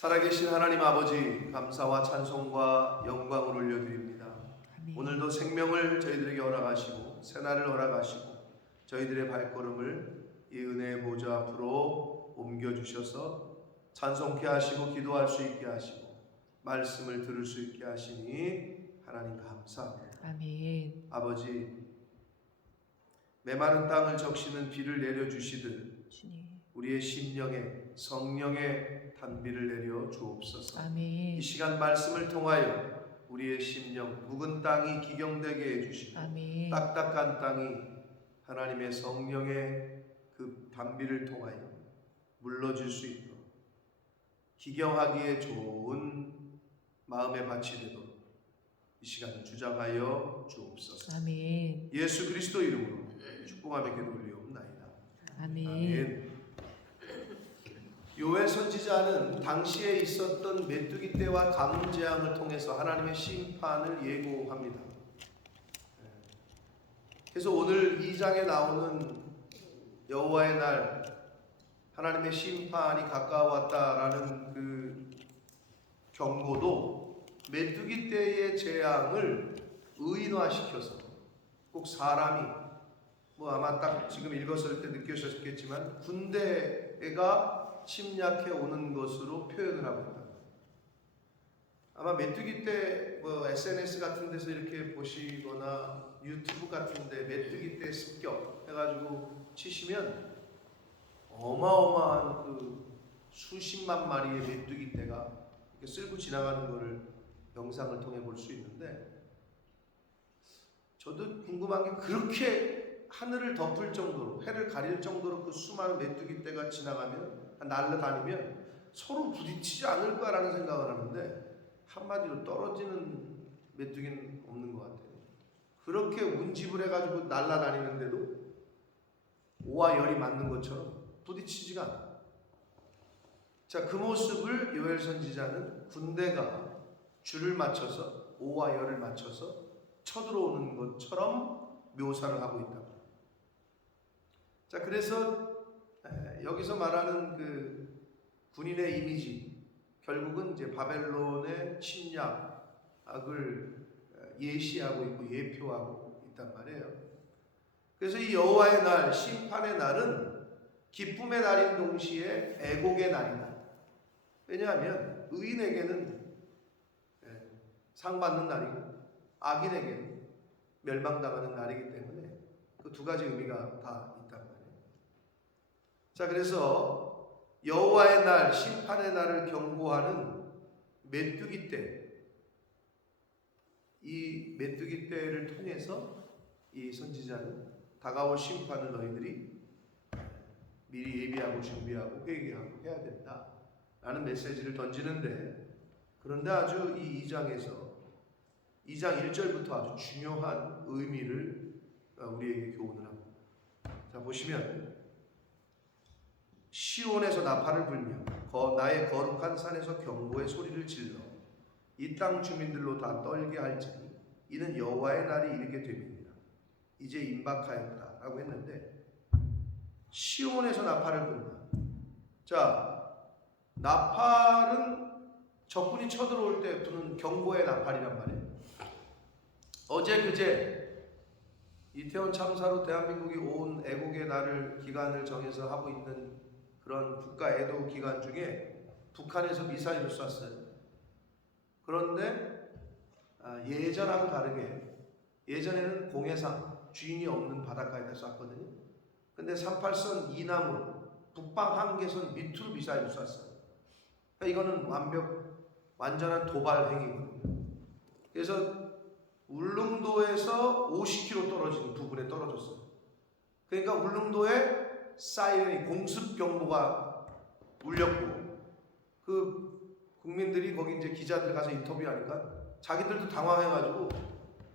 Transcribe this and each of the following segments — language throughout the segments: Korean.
살아계신 하나님 아버지, 감사와 찬송과 영광을 올려드립니다. 아멘. 오늘도 생명을 저희들에게 허락하시고 새날을 허락하시고 저희들의 발걸음을 이 은혜의 보좌 앞으로 옮겨주셔서 찬송케 하시고 기도할 수 있게 하시고 말씀을 들을 수 있게 하시니 하나님 감사합니다. 아멘. 아버지, 메마른 땅을 적시는 비를 내려주시듯 주님. 우리의 심령에 성령의 단비를 내려 주옵소서. 아멘. 이 시간 말씀을 통하여 우리의 심령 묵은 땅이 기경되게 해주시고 아멘. 딱딱한 땅이 하나님의 성령의 그 단비를 통하여 물러질 수 있도록 기경하기에 좋은 마음의 밭이 되도록 이 시간을 주장하여 주옵소서. 아멘. 예수 그리스도 이름으로 축복하며 기도 올리옵나이다. 아멘. 아멘. 요엘 선지자는 당시에 있었던 메뚜기 떼와 가뭄 재앙을 통해서 하나님의 심판을 예고합니다. 그래서 오늘 2장에 나오는 여호와의 날, 하나님의 심판이 가까웠다라는 그 경고도 메뚜기 떼의 재앙을 의인화시켜서 꼭 사람이 아마 딱 지금 읽었을 때 느끼셨겠지만 군대가 침략해 오는 것으로 표현을 하고 있다. 아마 메뚜기 떼 SNS 같은 데서 이렇게 보시거나 유튜브 같은데 메뚜기 떼 습격 해가지고 치시면 어마어마한 그 수십만 마리의 메뚜기 떼가 이렇게 쓸고 지나가는 것을 영상을 통해 볼 수 있는데, 저도 궁금한 게 그렇게 하늘을 덮을 정도로 해를 가릴 정도로 그 수많은 메뚜기 떼가 지나가면 날아다니면 서로 부딪히지 않을까라는 생각을 하는데 한마디로 떨어지는 메뚜기는 없는 것 같아요. 그렇게 운집을 해가지고 날아다니는데도 오와 열이 맞는 것처럼 부딪히지가 않아요. 자, 그 모습을 요엘 선지자는 군대가 줄을 맞춰서 오와 열을 맞춰서 쳐들어오는 것처럼 묘사를 하고 있다. 자, 그래서 여기서 말하는 그 군인의 이미지, 결국은 이제 바벨론의 침략을 예시하고 있고 예표하고 있단 말이에요. 그래서 이 여호와의 날, 심판의 날은 기쁨의 날인 동시에 애곡의 날이다. 왜냐하면 의인에게는 상 받는 날이고 악인에게는 멸망당하는 날이기 때문에 그 두 가지 의미가 다 있단 말이에요. 자, 그래서 여호와의 날, 심판의 날을 경고하는 메뚜기 떼, 이 메뚜기 떼를 통해서 이 선지자는 다가올 심판을 너희들이 미리 예비하고 준비하고 회개하고 해야 된다 라는 메시지를 던지는데, 그런데 아주 이 2장에서 2장 1절부터 아주 중요한 의미를 우리에게 교훈을 합니다. 자, 보시면 시온에서 나팔을 불며 나의 거룩한 산에서 경고의 소리를 질러 이 땅 주민들로 다 떨게 할지니 이는 여호와의 날이 이르게 됨이니라. 이제 임박하였다 라고 했는데, 시온에서 나팔을 분다. 자, 나팔은 적군이 쳐들어올 때 부는 경고의 나팔이란 말이에요. 어제 그제 이태원 참사로 대한민국이 온 애국의 날을 기간을 정해서 하고 있는 그런 국가 애도 기간 중에 북한에서 미사일을 쐈어요. 그런데 예전하고 다르게 예전에는 공해상 주인이 없는 바닷가에다 쐈거든요. 근데 38선 이남으로 북방 한계선 밑으로 미사일을 쐈어요. 그러니까 이거는 완전한 도발 행위거든요. 그래서 울릉도에서 50km 떨어진 부근에 떨어졌어요. 그러니까 울릉도에 사이렌이 공습 경보가 울렸고, 그 국민들이 거기 이제 기자들 가서 인터뷰하니까 자기들도 당황해가지고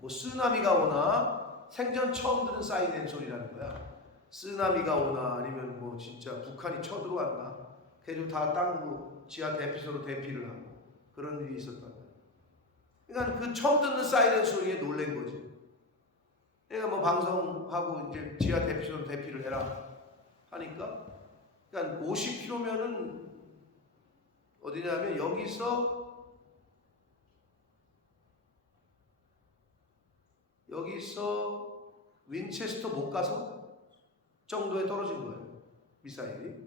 쓰나미가 오나 생전 처음 들은 사이렌 소리라는 거야. 쓰나미가 오나 아니면 진짜 북한이 쳐들어왔나. 그래도 다 땅으로 지하 대피소로 대피를 하고 그런 일이 있었단 말이야. 그러니까 그 처음 듣는 사이렌 소리에 놀란 거지. 그러니까 방송하고 이제 지하 대피소로 대피를 해라 하니까, 그러니까 50km면은 어디냐면 여기서 윈체스터 못 가서 정도에 떨어진 거예요. 미사일이.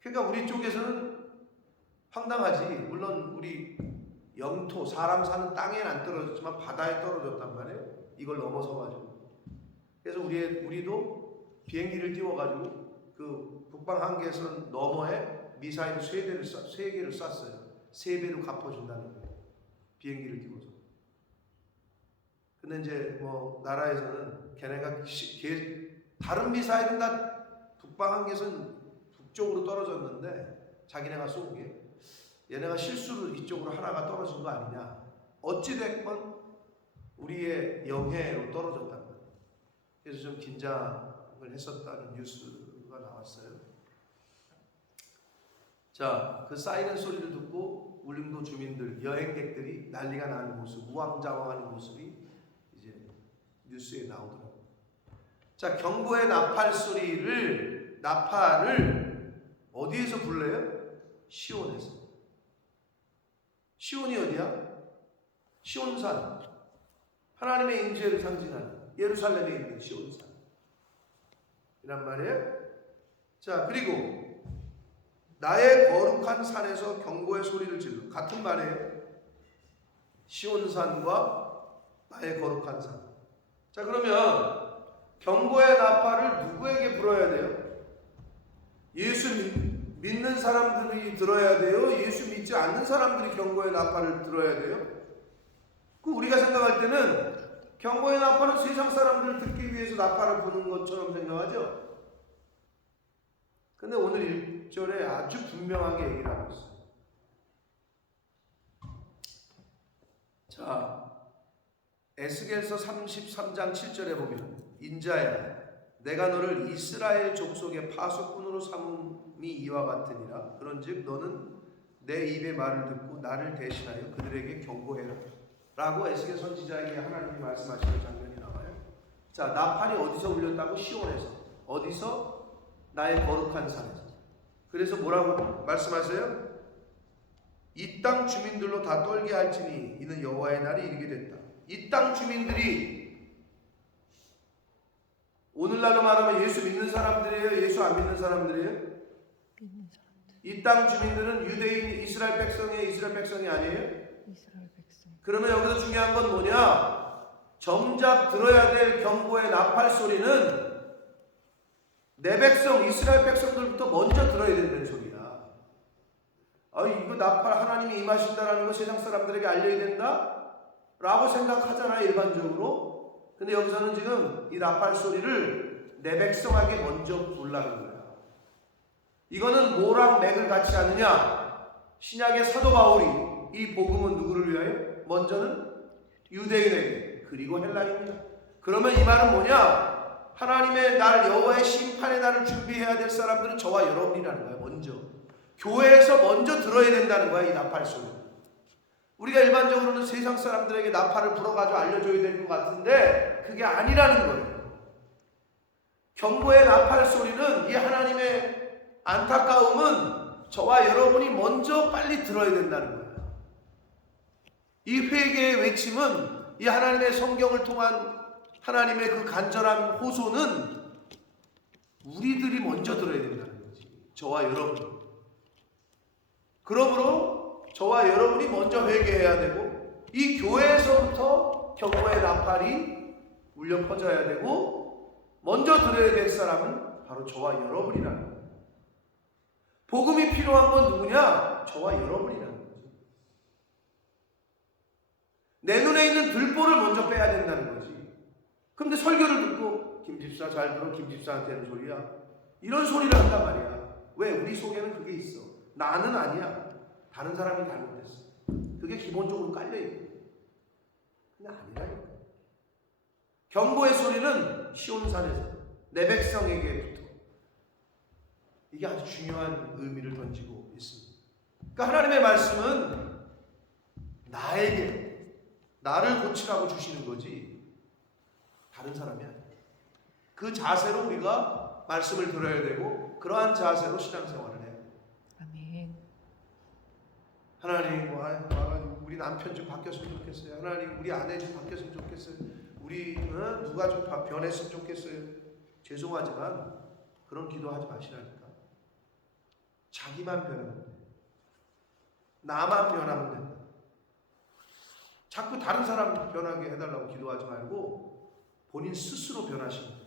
그러니까 우리 쪽에서는 황당하지. 물론 우리 영토, 사람 사는 땅에는 안 떨어졌지만 바다에 떨어졌단 말이에요. 이걸 넘어서 가지고. 그래서 우리도 비행기를 띄워가지고 그 북방 한계선 너머에 미사일 3개를 쐈어요. 3배로 갚아준다는 거예요. 비행기를 띄워서. 근데 이제 뭐 나라에서는 걔네가 다른 미사일은 다 북방 한계선 북쪽으로 떨어졌는데 자기네가 쏜 게 얘네가 실수로 이쪽으로 하나가 떨어진 거 아니냐. 어찌됐건 우리의 영해로 떨어졌단 말이에요. 그래서 좀 긴장을 했었다는 뉴스가 나왔어요. 자, 그 사이렌 소리를 듣고 울릉도 주민들, 여행객들이 난리가 나는 모습, 우왕좌왕하는 모습이 이제 뉴스에 나오더라고요. 자, 경보의 나팔을 어디에서 불러요? 시온에서. 시온이 어디야? 시온산. 하나님의 임재를 상징하는 예루살렘에 있는 시온산. 이란 말이에요. 자, 그리고 나의 거룩한 산에서 경고의 소리를 질러. 같은 말이에요. 시온산과 나의 거룩한 산. 자, 그러면 경고의 나팔을 누구에게 불어야 돼요? 예수 믿는 사람들이 들어야 돼요? 예수 믿지 않는 사람들이 경고의 나팔을 들어야 돼요? 그 우리가 생각할 때는 경고의 나팔은 세상 사람들을 듣기 위해서 나팔을 부는 것처럼 생각하죠? 근데 오늘 1절에 아주 분명하게 얘기를 하고 있어요. 자, 에스겔서 33장 7절에 보면 인자야 내가 너를 이스라엘 족속의 파수꾼으로 삼음이 이와 같으니라. 그런즉 너는 내 입의 말을 듣고 나를 대신하여 그들에게 경고해라 라고 에스겔 선지자에게 하나님이 말씀하시는 장면이 나와요. 자, 나팔이 어디서 울렸다고? 시온에서. 어디서? 나의 거룩한 산에서. 그래서 뭐라고 말씀하세요? 이 땅 주민들로 다 떨게 할지니 이는 여호와의 날이 이르게 됐다. 이 땅 주민들이 오늘날로 말하면 예수 믿는 사람들이에요? 예수 안 믿는 사람들이에요? 믿는 사람들. 이 땅 주민들은 유대인 이스라엘 백성이에요? 이스라엘 백성이 아니에요? 이스라엘 백성. 그러면 여기서 중요한 건 뭐냐? 정작 들어야 될 경고의 나팔 소리는 내 백성 이스라엘 백성들부터 먼저 들어야 된다는 소리야. 이거 나팔 하나님이 임하신다라는 거 세상 사람들에게 알려야 된다? 라고 생각하잖아요, 일반적으로. 근데 여기서는 지금 이 나팔 소리를 내 백성에게 먼저 불라는 거야. 이거는 뭐랑 맥을 같이 하느냐? 신약의 사도 바울이 이 복음은 누구를 위하여? 먼저는 유대인에게, 그리고 헬라인입니다. 그러면 이 말은 뭐냐? 하나님의 날, 여호와의 심판의 날을 준비해야 될 사람들은 저와 여러분이라는 거예요. 먼저 교회에서 먼저 들어야 된다는 거야, 이 나팔 소리. 우리가 일반적으로는 세상 사람들에게 나팔을 불어가지고 알려줘야 될 것 같은데 그게 아니라는 거예요. 경고의 나팔 소리는 이 하나님의 안타까움은 저와 여러분이 먼저 빨리 들어야 된다는 거예요. 이 회개의 외침은 이 하나님의 성경을 통한 하나님의 그 간절한 호소는 우리들이 먼저 들어야 된다는 거지. 저와 여러분. 그러므로 저와 여러분이 먼저 회개해야 되고 이 교회에서부터 경고의 나팔이 울려 퍼져야 되고 먼저 들어야 될 사람은 바로 저와 여러분이라는 거예요. 복음이 필요한 건 누구냐? 저와 여러분이라는 거지. 내 눈에 있는 들보를 먼저 빼야 된다는 거지. 근데 설교를 듣고 김집사 잘 들어, 김집사한테 하는 소리야. 이런 소리를 한단 말이야. 왜? 우리 속에는 그게 있어. 나는 아니야. 다른 사람이 잘못했어. 그게 기본적으로 깔려있고. 근데 아니라니까. 경고의 소리는 시온산에서 내 백성에게부터. 이게 아주 중요한 의미를 던지고 있습니다. 그러니까 하나님의 말씀은 나에게, 나를 고치라고 주시는 거지 다른 사람이 아니에요. 그 자세로 우리가 말씀을 들어야 되고 그러한 자세로 신앙생활을 해요. 아멘. 하나님 와가지고 우리 남편 좀 바뀌었으면 좋겠어요. 하나님 우리 아내 좀 바뀌었으면 좋겠어요. 우리 누가 좀 변했으면 좋겠어요. 죄송하지만 그런 기도하지 마시라니까. 자기만 변하면 돼. 나만 변하면 된다. 자꾸 다른 사람 변하게 해달라고 기도하지 말고 본인 스스로 변하시는 거예요.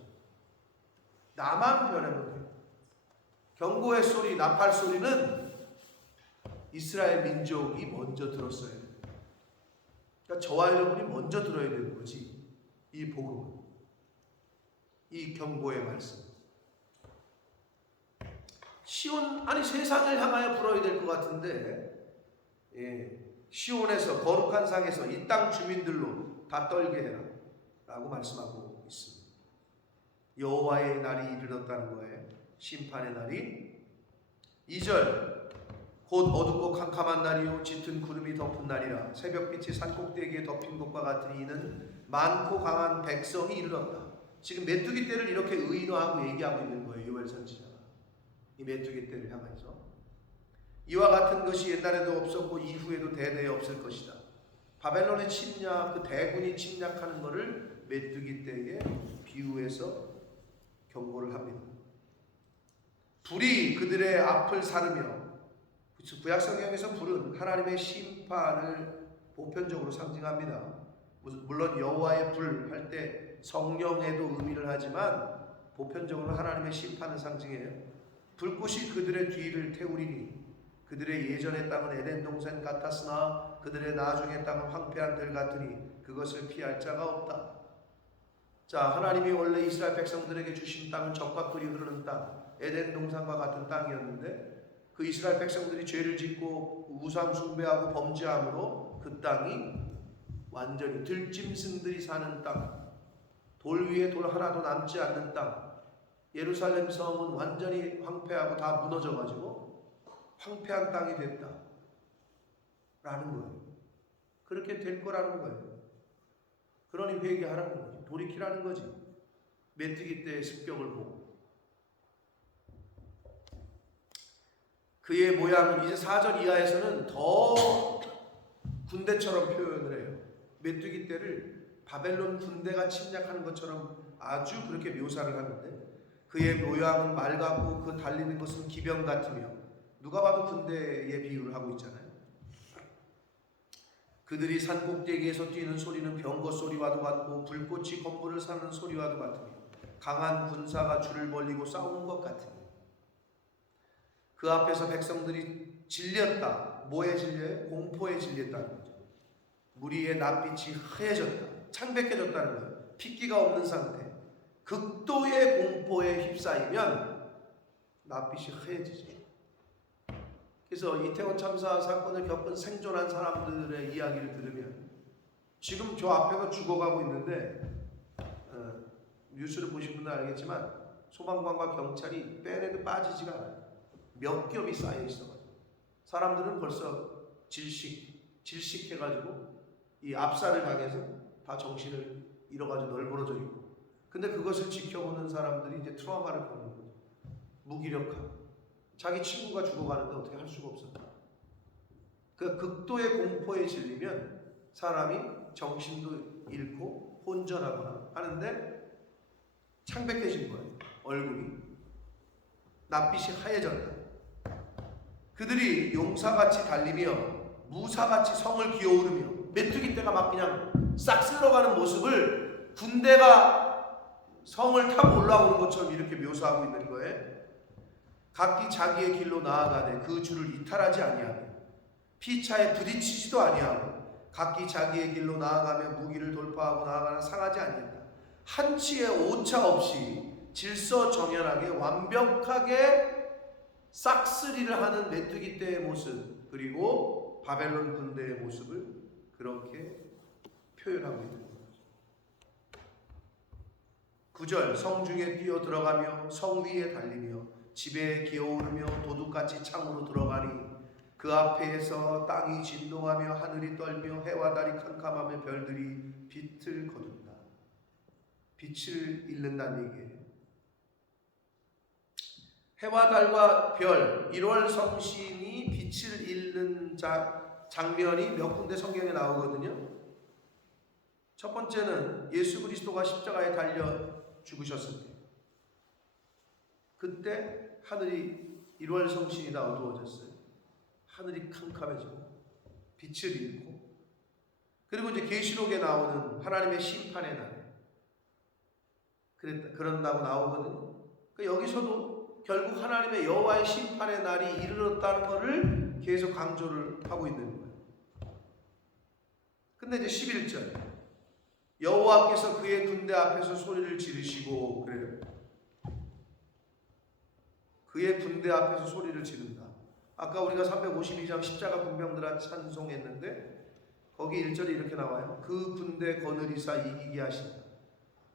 나만 변하면 돼요. 경고의 소리, 나팔 소리는 이스라엘 민족이 먼저 들었어요. 그러니까 저와 여러분이 먼저 들어야 되는 거지. 이 복음은, 이 경고의 말씀. 시온, 아니 세상을 향하여 불어야 될 것 같은데, 시온에서 거룩한 상에서 이 땅 주민들로 다 떨게 해라 라고 말씀하고 있습니다. 여호와의 날이 이르렀다는 거예요. 심판의 날이. 2절, 곧 어둡고 캄캄한 날이요 짙은 구름이 덮은 날이라 새벽빛이 산꼭대기에 덮인 것과 같으니 이는 많고 강한 백성이 이르렀다. 지금 메뚜기 떼를 이렇게 의인화하고 얘기하고 있는 거예요. 요엘 선지자가 이 메뚜기 떼를 향해서 이와 같은 것이 옛날에도 없었고 이후에도 대대에 없을 것이다. 바벨론의 침략, 그 대군이 침략하는 것을 메뚜기 떼에 비유해서 경고를 합니다. 불이 그들의 앞을 사르며, 구약성경에서 불은 하나님의 심판을 보편적으로 상징합니다. 물론 여호와의 불 할 때 성령에도 의미를 하지만 보편적으로 하나님의 심판을 상징해요. 불꽃이 그들의 뒤를 태우리니 그들의 예전의 땅은 에덴 동산 같았으나 그들의 나중의 땅은 황폐한 들 같으니 그것을 피할 자가 없다. 자, 하나님이 원래 이스라엘 백성들에게 주신 땅은 젖과 꿀이 흐르는 땅, 에덴 동산과 같은 땅이었는데 그 이스라엘 백성들이 죄를 짓고 우상 숭배하고 범죄함으로 그 땅이 완전히 들짐승들이 사는 땅, 돌 위에 돌 하나도 남지 않는 땅, 예루살렘 성은 완전히 황폐하고 다 무너져가지고 황폐한 땅이 됐다 라는 거예요. 그렇게 될 거라는 거예요. 그러니 회개하라는 거지. 돌이키라는 거지. 메뚜기 떼의 습격을 보고. 그의 모양은 이제 4절 이하에서는 더 군대처럼 표현을 해요. 메뚜기 떼를 바벨론 군대가 침략하는 것처럼 아주 그렇게 묘사를 하는데 그의 모양은 말 같고 그 달리는 것은 기병 같으며 누가 봐도 군대의 비유를 하고 있잖아요. 그들이 산꼭대기에서 뛰는 소리는 병거 소리와도 같고 불꽃이 건물을 사는 소리와도 같으며 강한 군사가 줄을 벌리고 싸우는 것 같으니 그 앞에서 백성들이 질렸다. 뭐에 질려요? 공포에 질렸다는 거죠. 무리의 낯빛이 하얘졌다. 창백해졌다는 거예요. 핏기가 없는 상태. 극도의 공포에 휩싸이면 낯빛이 하얘지죠. 그래서 이태원 참사 사건을 겪은 생존한 사람들의 이야기를 들으면 지금 저 앞에서 죽어가고 있는데 뉴스를 보신 분들 알겠지만 소방관과 경찰이 빼내도 빠지지가 않아요. 몇 겹이 쌓여 있어가지고 사람들은 벌써 질식해가지고 이 압사를 당해서 다 정신을 잃어가지고 널브러져 있고, 근데 그것을 지켜보는 사람들이 이제 트라우마를 겪는 거죠. 무기력함. 자기 친구가 죽어가는데 어떻게 할 수가 없었다. 그 극도의 공포에 질리면 사람이 정신도 잃고 혼전하거나 하는데 창백해진 거예요. 얼굴이 낯빛이 하얘졌다. 그들이 용사같이 달리며 무사같이 성을 기어오르며 메뚜기 떼가 막 그냥 싹 쓸어가는 모습을 군대가 성을 타고 올라오는 것처럼 이렇게 묘사하고 있는 거예요. 각기 자기의 길로 나아가되 그 줄을 이탈하지 아니하며 피차에 부딪히지도 아니하고 각기 자기의 길로 나아가며 무기를 돌파하고 나아가나 상하지 아니한다. 한치의 오차 없이 질서정연하게 완벽하게 싹쓸이를 하는 메뚜기 떼의 모습, 그리고 바벨론 군대의 모습을 그렇게 표현하고 있는 거죠. 9절, 성중에 뛰어 들어가며 성 위에 달리며 집에 기어오르며 도둑같이 창으로 들어가니 그 앞에서 땅이 진동하며 하늘이 떨며 해와 달이 캄캄하며 별들이 빛을 거둔다. 빛을 잃는다는 얘기예요. 해와 달과 별, 1월 성신이 빛을 잃는 자, 장면이 몇 군데 성경에 나오거든요. 첫 번째는 예수 그리스도가 십자가에 달려 죽으셨을 때, 그때 하늘이 1월 성신이다 어두워졌어요. 하늘이 캄캄해지고 빛을 잃고, 그리고 이제 계시록에 나오는 하나님의 심판의 날, 그런다고 나오거든요. 여기서도 결국 하나님의 여호와의 심판의 날이 이르렀다는 것을 계속 강조를 하고 있는 거예요. 근데 이제 11절, 여호와께서 그의 군대 앞에서 소리를 지르시고, 그래요. 그의 군대 앞에서 소리를 지른다. 아까 우리가 352장 십자가 군병들아 찬송했는데 거기 1절에 이렇게 나와요. 그 군대 거느리사 이기게 하신다.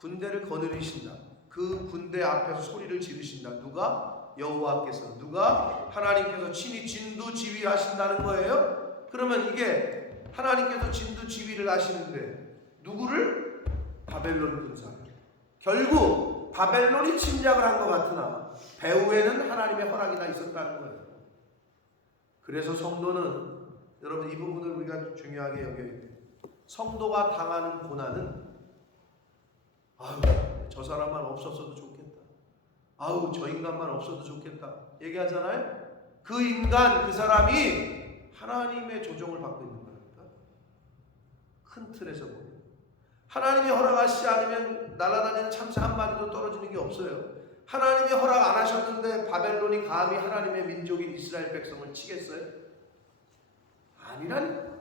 군대를 거느리신다. 그 군대 앞에서 소리를 지르신다. 누가? 여호와께서. 누가? 하나님께서 친히 진두지휘하신다는 거예요. 그러면 이게 하나님께서 진두지휘를 하시는데 누구를? 바벨론 군사를. 결국 바벨론이 침략을 한 것 같으나 배후에는 하나님의 허락이 다 있었다는 거예요. 그래서 성도는, 여러분 이 부분을 우리가 중요하게 여겨야 돼요. 성도가 당하는 고난은 아유 저 사람만 없었어도 좋겠다, 아우 저 인간만 없어도 좋겠다 얘기하잖아요. 그 인간, 그 사람이 하나님의 조종을 받고 있는 거니까. 큰 틀에서 보면 하나님이 허락하시지 않으면 날아다니는 참새 한 마리도 떨어지는 게 없어요. 하나님이 허락 안 하셨는데 바벨론이 감히 하나님의 민족인 이스라엘 백성을 치겠어요? 아니라니까.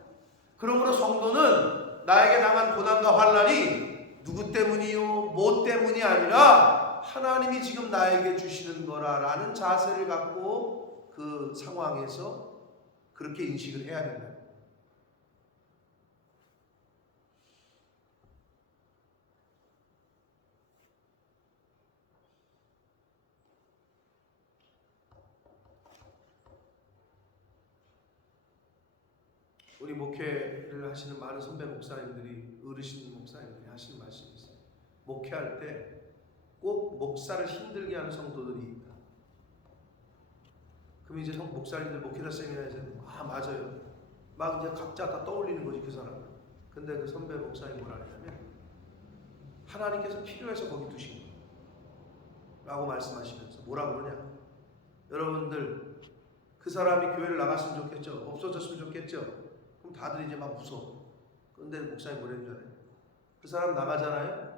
그러므로 성도는 나에게 당한 고난과 환난이 누구 때문이요, 뭐 때문이 아니라 하나님이 지금 나에게 주시는 거라라는 자세를 갖고 그 상황에서 그렇게 인식을 해야 된다. 우리 목회를 하시는 많은 선배 목사님들이, 어르신 목사님들이 하시는 말씀이 있어요. 목회할 때 꼭 목사를 힘들게 하는 성도들이 있다. 그럼 이제 목사님들 목회자 세미나에서 맞아요, 막 이제 각자 다 떠올리는 거지 그 사람. 근데 그 선배 목사님 뭐라 하냐면 하나님께서 필요해서 거기 두신 거예요 라고 말씀하시면서 뭐라고 그러냐, 여러분들 그 사람이 교회를 나갔으면 좋겠죠, 없어졌으면 좋겠죠. 그럼 다들 이제 막 웃어. 근데 목사님 뭐라는 줄 알아요? 그 사람 나가잖아요.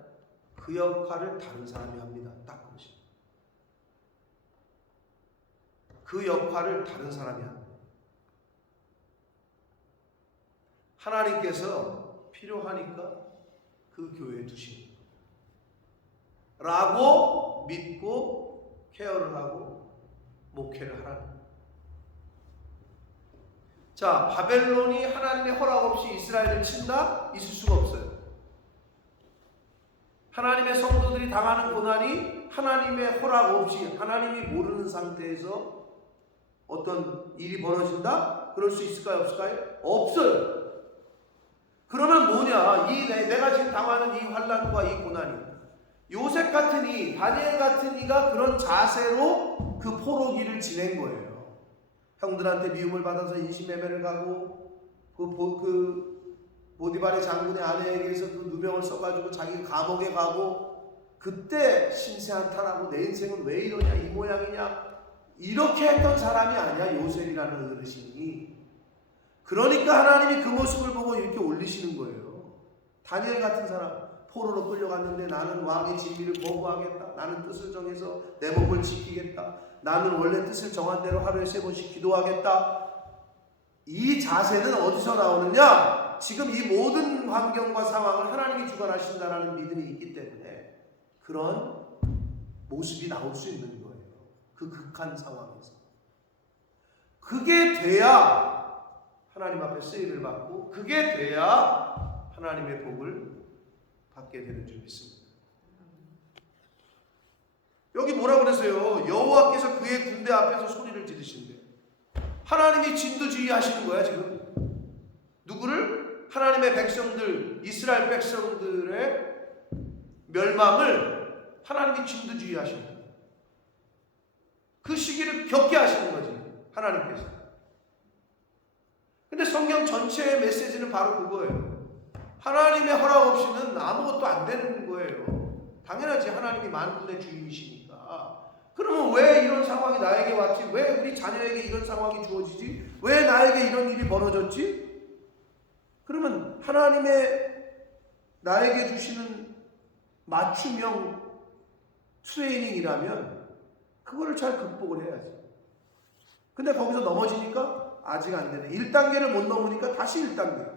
그 역할을 다른 사람이 합니다. 딱 그러시. 그 역할을 다른 사람이 합니다. 하나님께서 필요하니까 그 교회에 두신 라고 믿고 케어를 하고 목회를 하라는 거예요. 자, 바벨론이 하나님의 허락 없이 이스라엘을 친다? 있을 수가 없어요. 하나님의 성도들이 당하는 고난이 하나님의 허락 없이, 하나님이 모르는 상태에서 어떤 일이 벌어진다? 그럴 수 있을까요? 없을까요? 없어요. 그러면 뭐냐? 내가 지금 당하는 이 환난과 이 고난이, 요셉 같은 이, 다니엘 같은 이가 그런 자세로 그 포로기를 지낸 거예요. 형들한테 미움을 받아서 인신매매를 가고, 그 보디발의 장군의 아내에게서 그 누명을 써가지고 자기가 감옥에 가고, 그때 신세한탄하고 내 인생은 왜 이러냐, 이 모양이냐, 이렇게 했던 사람이 아니야 요셉이라는 어르신이. 그러니까 하나님이 그 모습을 보고 이렇게 올리시는 거예요. 다니엘 같은 사람 포로로 끌려갔는데 나는 왕의 진미를 거부하겠다, 나는 뜻을 정해서 내 몸을 지키겠다, 나는 원래 뜻을 정한 대로 하루에 3번씩 기도하겠다. 이 자세는 어디서 나오느냐? 지금 이 모든 환경과 상황을 하나님이 주관하신다라는 믿음이 있기 때문에 그런 모습이 나올 수 있는 거예요. 그 극한 상황에서. 그게 돼야 하나님 앞에 쓰임을 받고, 그게 돼야 하나님의 복을 받게 되는 줄 믿습니다. 여기 뭐라 그랬어요? 여호와께서 그의 군대 앞에서 소리를 지르신대. 하나님이 진두지휘 하시는 거야 지금. 누구를? 하나님의 백성들, 이스라엘 백성들의 멸망을 하나님이 진두지휘 하시는 거예요. 그 시기를 겪게 하시는 거지 하나님께서. 근데 성경 전체의 메시지는 바로 그거예요. 하나님의 허락 없이는 아무것도 안 되는 거예요. 당연하지, 하나님이 만군의 주인이시니까. 그러면 왜 이런 상황이 나에게 왔지? 왜 우리 자녀에게 이런 상황이 주어지지? 왜 나에게 이런 일이 벌어졌지? 그러면 하나님의 나에게 주시는 맞춤형 트레이닝이라면 그거를 잘 극복을 해야지. 근데 거기서 넘어지니까 아직 안 되네. 1단계를 못 넘으니까 다시 1단계.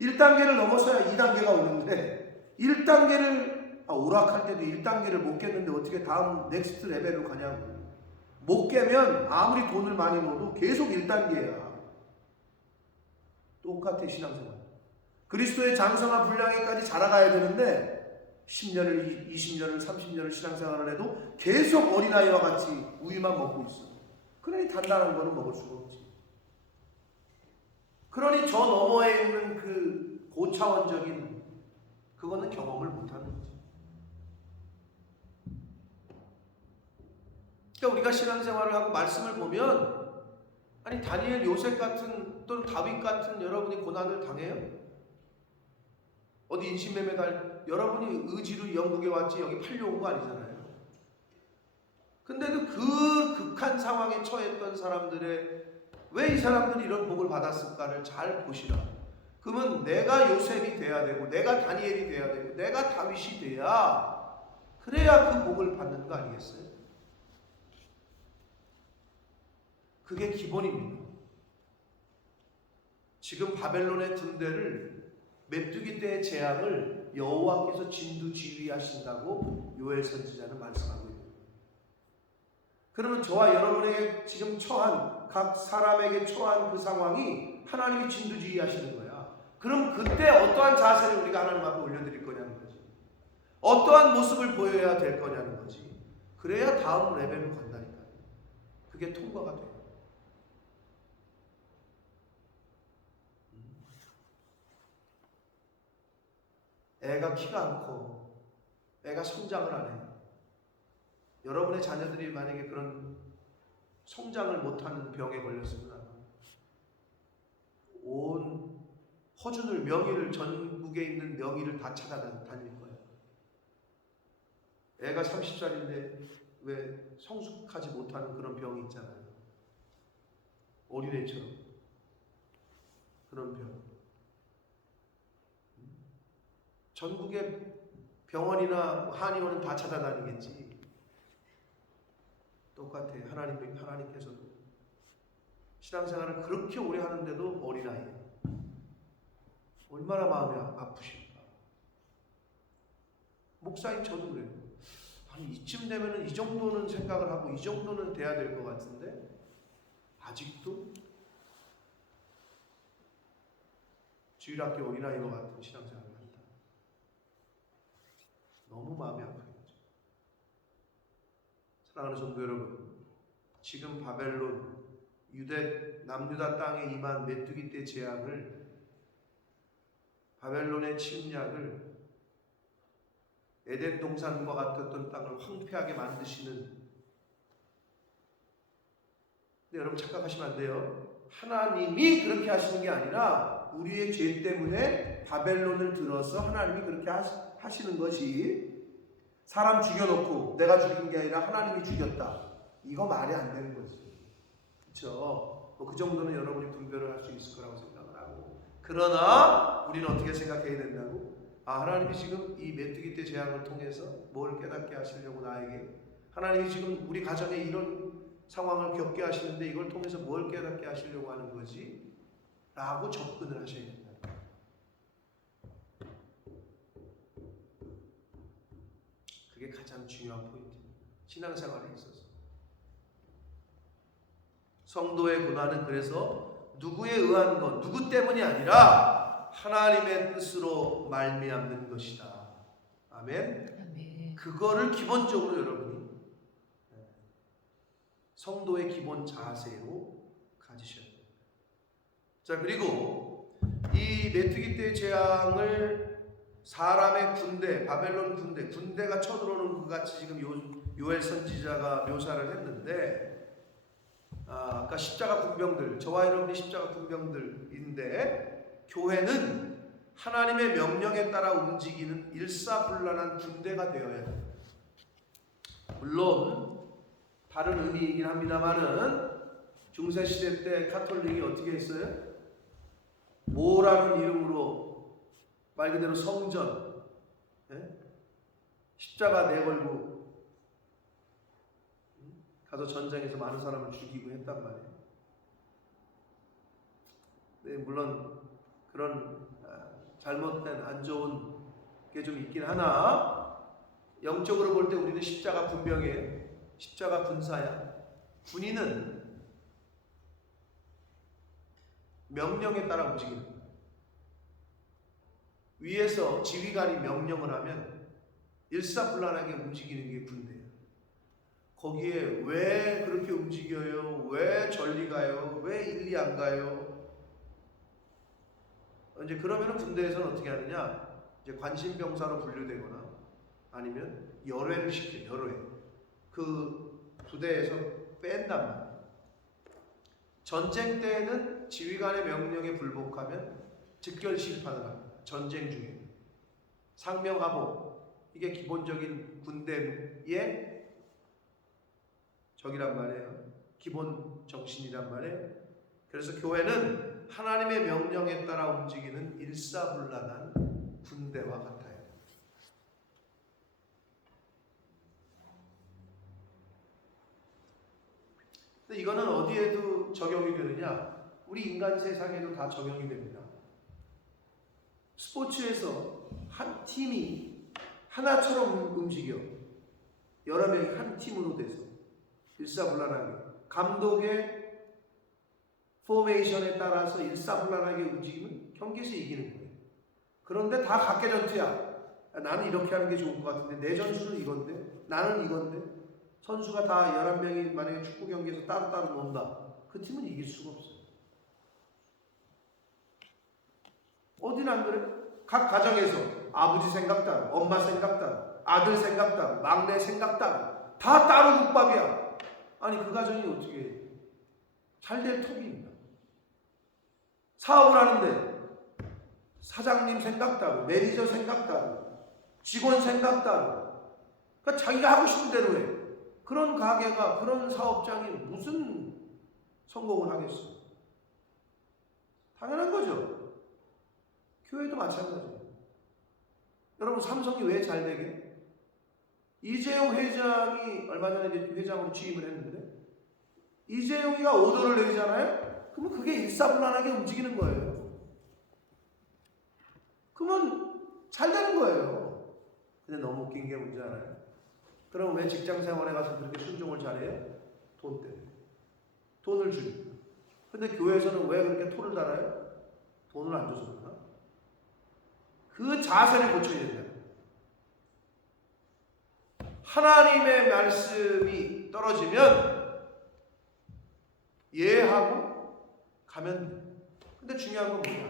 1단계를 넘어서야 2단계가 오는데 1단계를 오락할 때도 1단계를 못 깼는데 어떻게 다음 넥스트 레벨로 가냐고. 못 깨면 아무리 돈을 많이 넣어도 계속 1단계야. 똑같아 신앙생활. 그리스도의 장성한 분량에까지 자라가야 되는데 10년을 20년을 30년을 신앙생활을 해도 계속 어린아이와 같이 우유만 먹고 있어. 그러니 단단한 거는 먹을 수가 없지. 그러니 저 너머에 있는 그 고차원적인 그거는 경험을 못하는 거지. 그러니까 우리가 신앙생활을 하고 말씀을 보면 아니 다니엘, 요셉 같은 또는 다윗 같은 여러분이 고난을 당해요? 어디 인신매매 여러분이 의지로 영국에 왔지 여기 팔려온 거 아니잖아요. 근데도 그 극한 상황에 처했던 사람들의 왜 이 사람들이 이런 복을 받았을까를 잘 보시라. 그러면 내가 요셉이 돼야 되고 내가 다니엘이 돼야 되고 내가 다윗이 돼야 그래야 그 복을 받는 거 아니겠어요? 그게 기본입니다. 지금 바벨론의 군대를 메뚜기 떼의 재앙을 여호와께서 진두지휘하신다고 요엘 선지자는 말씀하고 있습니다. 그러면 저와 여러분에게 지금 처한 각 사람에게 처한 그 상황이 하나님이 진두지휘하시는 거야. 그럼 그때 어떠한 자세를 우리가 하나님 앞에 올려드릴 거냐는 거지. 어떠한 모습을 보여야 될 거냐는 거지. 그래야 다음 레벨로 간다니까. 그게 통과가 돼. 애가 키가 안 커. 애가 성장을 안 해. 여러분의 자녀들이 만약에 그런 성장을 못하는 병에 걸렸으면 온 허준을, 명의를, 전국에 있는 명의를 다 찾아다닐 거예요. 애가 30살인데 왜 성숙하지 못하는 그런 병이 있잖아요. 어린애처럼. 그런 병. 전국의 병원이나 한의원은 다 찾아다니겠지. 똑같아. 하나님께서도 신앙생활을 그렇게 오래 하는데도 어린아이예요. 얼마나 마음이 아프실까. 목사인 저도 그래요. 아니 이쯤 되면은 이 정도는 생각을 하고 이 정도는 돼야 될 것 같은데 아직도 주일학교 어린아이와 같은 신앙생활을 한다. 너무 마음이 아프죠. 사랑하는 성도 여러분, 지금 바벨론 남유다 땅에 임한 메뚜기 떼 재앙을, 바벨론의 침략을, 에덴 동산과 같았던 땅을 황폐하게 만드시는, 근데 여러분 착각하시면 안 돼요. 하나님이 그렇게 하시는 게 아니라 우리의 죄 때문에 바벨론을 들어서 하나님이 그렇게 하시는 것이, 사람 죽여놓고 내가 죽인 게 아니라 하나님이 죽였다, 이거 말이 안 되는 거지. 그렇죠? 그 정도는 여러분이 분별을 할 수 있을 거라고 생각을 하고, 그러나 우리는 어떻게 생각해야 된다고? 하나님이 지금 이 메뚜기 떼 재앙을 통해서 뭘 깨닫게 하시려고 나에게, 하나님이 지금 우리 가정에 이런 상황을 겪게 하시는데 이걸 통해서 뭘 깨닫게 하시려고 하는 거지? 라고 접근을 하셔야 된다. 그게 가장 중요한 포인트입니다. 신앙생활에 있어서. 성도의 고난은 그래서 누구에 의한 것, 누구 때문이 아니라 하나님의 뜻으로 말미암는 것이다. 아멘. 아멘. 그거를 기본적으로 여러분이 성도의 기본 자세로 가지셔야 돼요. 자, 그리고 이 메뚜기 떼 재앙을 사람의 군대, 바벨론 군대가 쳐들어오는 것 같이 지금 요엘 선지자가 묘사를 했는데, 아까 십자가 군병들, 저와 여러분이 십자가 군병들인데 교회는 하나님의 명령에 따라 움직이는 일사불란한 군대가 되어야 해요. 물론 다른 의미이긴 합니다만은 중세시대 때 가톨릭이 어떻게 했어요? 모라는 이름으로 말 그대로 성전, 십자가 내걸고 가서 전쟁에서 많은 사람을 죽이고 했단 말이에요. 네, 물론 그런 잘못된 안 좋은 게 좀 있긴 하나 영적으로 볼 때 우리는 십자가 군병이에요. 십자가 군사야. 군인은 명령에 따라 움직이는 거예요. 위에서 지휘관이 명령을 하면 일사불란하게 움직이는 게 군대예요. 거기에 왜 그렇게 움직여요? 왜 전리 가요? 왜 일리 안 가요? 이제 그러면은 군대에서는 어떻게 하느냐? 이제 관심병사로 분류되거나 아니면 열외를 시켜요. 열외. 그 부대에서 뺀단 말이에요. 전쟁 때에는 지휘관의 명령에 불복하면 즉결 심판을 합니다. 전쟁 중에. 상명하복. 이게 기본적인 군대의 적이란 말이에요. 기본 정신이란 말이에요. 그래서 교회는 하나님의 명령에 따라 움직이는 일사불란한 군대와 같아요. 근데 이거는 어디에도 적용이 되느냐? 우리 인간 세상에도 다 적용이 됩니다. 스포츠에서 한 팀이 하나처럼 움직여. 여러 명이 한 팀으로 돼서 일사불란하게 감독의 포메이션에 따라서 일사불란하게 움직이면 경기에서 이기는 거예요. 그런데 다 각계전투야. 나는 이렇게 하는 게 좋을 것 같은데 내 전술은 이건데 나는 이건데 선수가 다 11명이 만약에 축구 경기에서 따로따로 논다. 그 팀은 이길 수가 없어요. 어디는 안 그래? 각 가정에서 아버지 생각 따로, 엄마 생각 따로, 아들 생각 따로, 막내 생각 따로 다 따로 국밥이야. 아니 그 가정이 어떻게 잘 될 턱이 있나? 사업을 하는데 사장님 생각 따로, 매니저 생각 따로, 직원 생각 따로. 그러니까 자기가 하고 싶은 대로 해. 그런 가게가, 그런 사업장이 무슨 성공을 하겠어요? 당연한 거죠. 교회도 마찬가지예요. 여러분 삼성이 왜 잘 되게? 이재용 회장이 얼마 전에 회장으로 취임을 했는데 이재용이가 오더를 내리잖아요? 그러면 그게 일사불란하게 움직이는 거예요. 그러면 잘 되는 거예요. 근데 너무 웃긴 게 뭔지 알아요? 그럼 왜 직장 생활에 가서 그렇게 순종을 잘해요? 돈 때문에. 돈을 주니까. 근데 교회에서는 왜 그렇게 토를 달아요? 돈을 안 줘서 그러나? 그 자세를 고쳐야 된다. 하나님의 말씀이 떨어지면 이해하고 가면 돼. 근데 중요한 건 뭐야?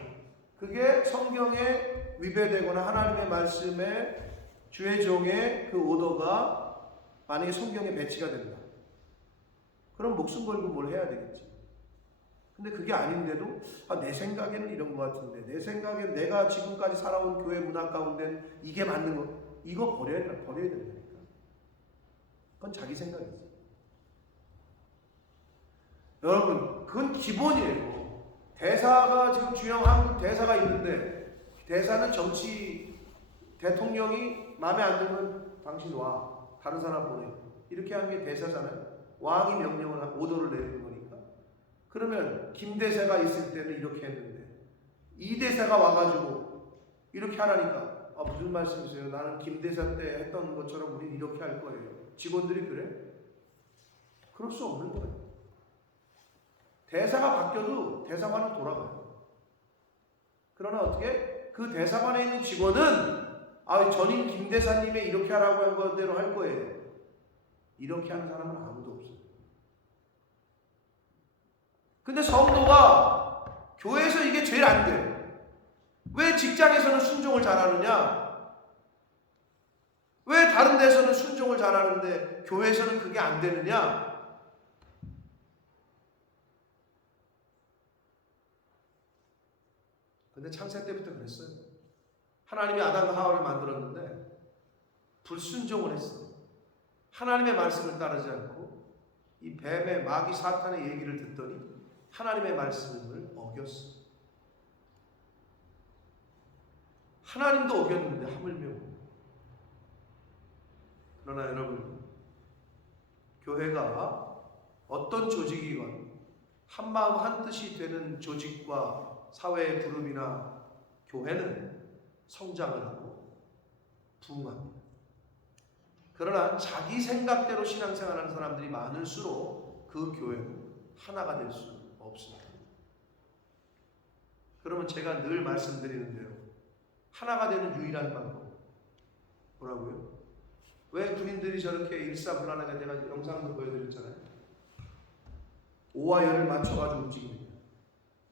그게 성경에 위배되거나 하나님의 말씀에 주의 종의 그 오더가 만약에 성경에 배치가 된다. 그럼 목숨 걸고 뭘 해야 되겠지. 근데 그게 아닌데도 내 생각에는 이런 것 같은데 내 생각엔 내가 지금까지 살아온 교회 문화 가운데 이게 맞는 거 이거 버려야 된다니까. 그건 자기 생각이지. 여러분 그건 기본이에요. 대사가 지금 주영 한국 대사가 있는데 대사는 정치 대통령이 마음에 안 들면 당신 와 다른 사람 보내 이렇게 하는 게 대사잖아요. 왕이 명령을 하고 오더를 내리는 거니까. 그러면 김대세가 있을 때는 이렇게 했는데 이대세가 와가지고 이렇게 하라니까 무슨 말씀이세요? 나는 김대세 때 했던 것처럼 우린 이렇게 할 거예요. 직원들이 그래? 그럴 수 없는 거예요. 대사가 바뀌어도 대사관은 돌아가요. 그러나 어떻게? 그 대사관에 있는 직원은 전임 김대사님이 이렇게 하라고 한 것대로 할 거예요. 이렇게 하는 사람은 아무도 없어요. 근데 성도가 교회에서 이게 제일 안 돼. 왜 직장에서는 순종을 잘하느냐? 왜 다른 데서는 순종을 잘하는데 교회에서는 그게 안 되느냐? 근데 창세 때부터 그랬어요. 하나님이 아담과 하와를 만들었는데 불순종을 했어. 하나님의 말씀을 따르지 않고 이 뱀의 마귀 사탄의 얘기를 듣더니 하나님의 말씀을 어겼어. 하나님도 어겼는데 하물며. 그러나 여러분, 교회가 어떤 조직이건 한마음 한뜻이 되는 조직과 사회의 그룹이나 교회는 성장을 하고 부흥합니다. 그러나 자기 생각대로 신앙생활하는 사람들이 많을수록 그 교회는 하나가 될 수 없습니다. 그러면 제가 늘 말씀드리는 대로 하나가 되는 유일한 방법 뭐라고요? 왜 군인들이 저렇게 일사불란하게 내가 영상도 보여드렸잖아요. 오와 열을 맞춰가지고 움직입니다.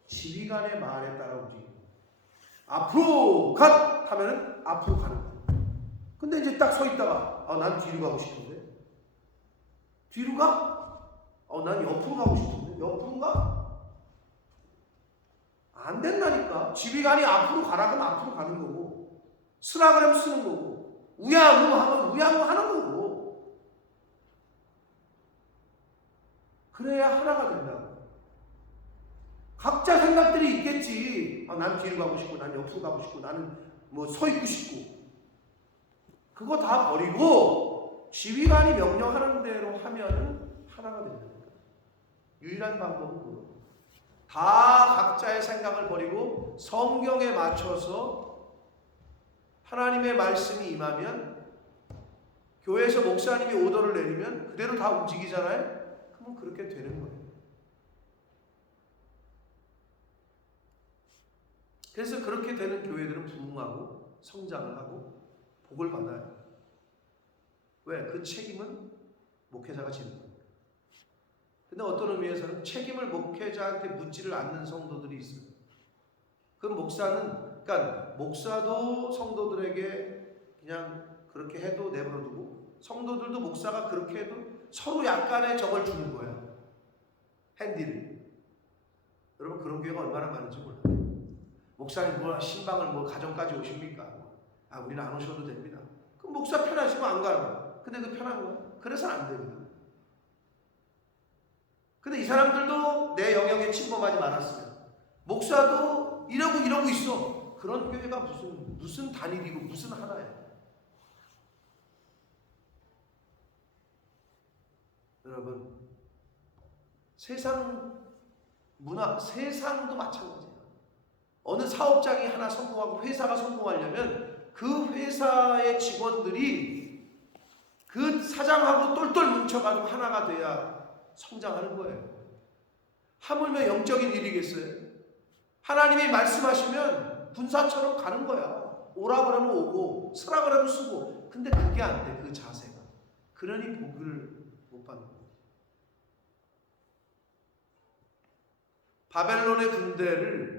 지휘관의 말에 따라 움직입니다. 앞으로 가! 하면은 앞으로 가는 거예요. 근데 이제 딱 서 있다가 난 뒤로 가고 싶은데 뒤로 가? 난 옆으로 가고 싶은데 옆으로 가? 안 된다니까. 지휘관이 앞으로 가라 그러면 앞으로 가는 거고 쓰라 그러면 쓰는 거고 우야우 하면 우야우 하는 거고 그래야 하나가 된다고. 각자 생각들이 있겠지. 난 뒤로 가고 싶고 난 옆으로 가고 싶고 나는 뭐 서 있고 싶고 그거 다 버리고 지휘관이 명령하는 대로 하면은 하나가 된다. 유일한 방법은 그거. 다 각자의 생각을 버리고 성경에 맞춰서 하나님의 말씀이 임하면 교회에서 목사님이 오더를 내리면 그대로 다 움직이잖아요. 그러면 그렇게 되는 거예요. 그래서 그렇게 되는 교회들은 부흥하고 성장을 하고 복을 받아요. 왜? 그 책임은 목회자가 지는 거예요. 근데 어떤 의미에서는 책임을 목회자한테 묻지를 않는 성도들이 있어요. 그 목사는, 그러니까 목사도 성도들에게 그냥 그렇게 해도 내버려두고 성도들도 목사가 그렇게 해도 서로 약간의 적을 주는 거예요. 핸디를. 여러분 그런 교회가 얼마나 많은지 몰라요. 목사님 뭐 신방을 뭐 가정까지 오십니까? 우리는 안 오셔도 됩니다. 그럼 목사 편하시면 안 가요. 근데 그 편한 거야. 그래서는 안 됩니다. 근데 이 사람들도 내 영역에 침범하지 말았으면 목사도 이러고 있어. 그런 교회가 무슨 단일이고 무슨 하나야. 여러분 세상 문화, 세상도 마찬가지야. 어느 사업장이 하나 성공하고 회사가 성공하려면 그 회사의 직원들이 그 사장하고 똘똘 뭉쳐가지고 하나가 돼야 성장하는 거예요. 하물며 영적인 일이겠어요? 하나님이 말씀하시면 군사처럼 가는 거야. 오라 그러면 오고 쓰라 그러면 쓰고. 근데 그게 안 돼. 그 자세가. 그러니 복을 못 받는 거예요. 바벨론의 군대를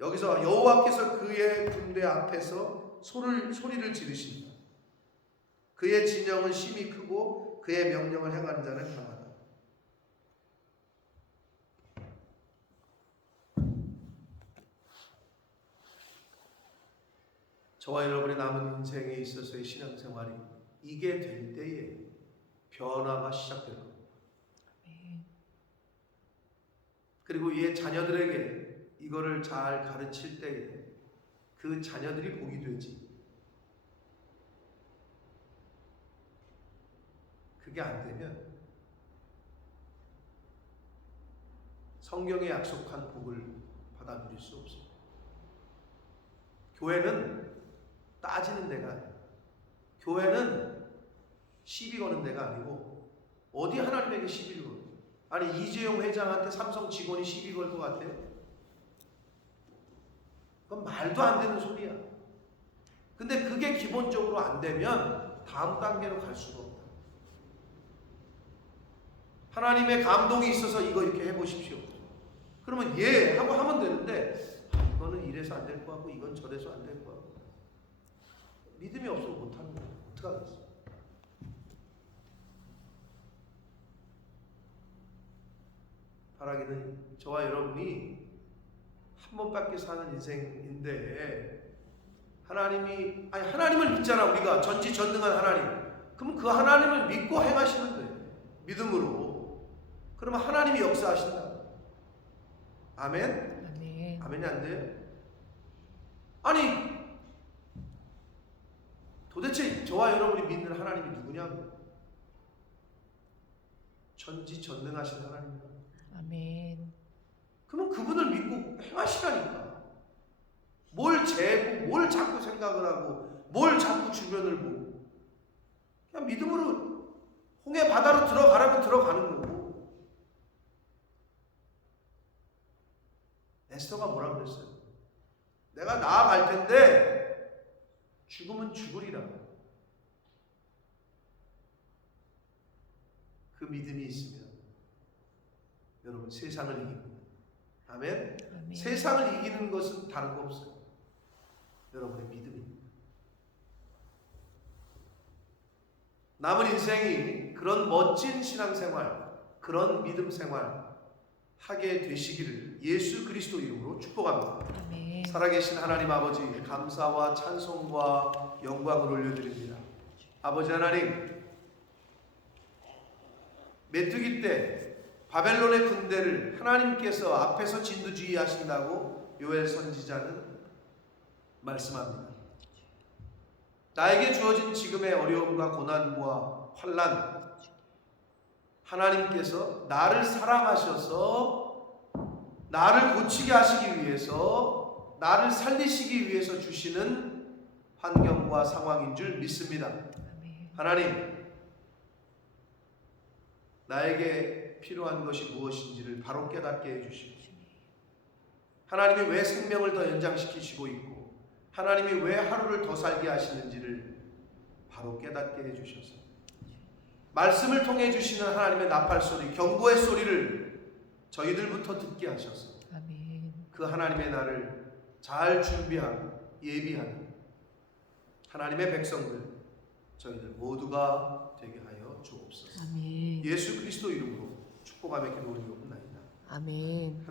여기서 여호와께서 그의 군대 앞에서 소리를 지르신다. 그의 진영은 심히 크고 그의 명령을 행하는 자는 강하다. 저와 여러분의 남은 인생에 있어서의 신앙생활이 이게 될 때에 변화가 시작될 겁니다. 그리고 이 자녀들에게 이거를 잘 가르칠 때에 그 자녀들이 복이 되지. 그게 안 되면 성경에 약속한 복을 받아 누릴 수 없습니다. 교회는 따지는 데가 아니에요. 교회는 시비 거는 데가 아니고 어디 하나님에게 시비를 걸어요? 아니 이재용 회장한테 삼성 직원이 시비 걸 것 같아요? 그건 말도 안 되는 소리야. 근데 그게 기본적으로 안 되면 다음 단계로 갈 수가 없다. 하나님의 감동이 있어서 이거 이렇게 해보십시오. 그러면 예 하고 하면 되는데 이거는 이래서 안 될 것 같고 이건 저래서 안 될 것 같고 믿음이 없으면 못하는 거야. 어떡하겠어. 바라기는 저와 여러분이 한 번밖에 사는 인생인데 하나님을 믿잖아. 우리가 전지전능한 하나님. 그럼 그 하나님을 믿고 행하시면 돼. 믿음으로. 그러면 하나님이 역사하신다. 아멘? 아멘. 아멘이 안 돼요? 아니 도대체 저와 여러분이 믿는 하나님이 누구냐고? 전지전능하신 하나님입니다. 아멘. 그러면 그분을 믿고 행하시라니까. 뭘 재고, 뭘 자꾸 생각을 하고, 뭘 자꾸 주변을 보고. 그냥 믿음으로 홍해 바다로 들어가라면 들어가는 거고. 에스더가 뭐라 그랬어요? 내가 나아갈 텐데 죽으면 죽으리라. 그 믿음이 있으면 여러분 세상을 이깁니다. 아멘? 아멘. 세상을 이기는 것은 다른 거 없어요. 여러분의 믿음입니다. 남은 인생이 그런 멋진 신앙생활, 그런 믿음 생활 하게 되시기를 예수 그리스도 이름으로 축복합니다. 아멘. 살아계신 하나님 아버지, 감사와 찬송과 영광을 올려드립니다. 아버지 하나님, 메뚜기 때 바벨론의 군대를 하나님께서 앞에서 진두지휘하신다고 요엘 선지자는 말씀합니다. 나에게 주어진 지금의 어려움과 고난과 환난, 하나님께서 나를 사랑하셔서 나를 고치게 하시기 위해서, 나를 살리시기 위해서 주시는 환경과 상황인 줄 믿습니다. 아멘. 하나님, 나에게 필요한 것이 무엇인지를 바로 깨닫게 해주시고, 하나님이 왜 생명을 더 연장시키시고 있고 하나님이 왜 하루를 더 살게 하시는지를 바로 깨닫게 해주셔서 말씀을 통해 주시는 하나님의 나팔소리, 경고의 소리를 저희들부터 듣게 하셔서 아멘. 그 하나님의 날을 잘 준비하고 예비하는 하나님의 백성들 저희들 모두가 되게 하여 주옵소서. 아멘. 예수 그리스도 이름으로 축복하며 기도 올리옵나이다. 아멘.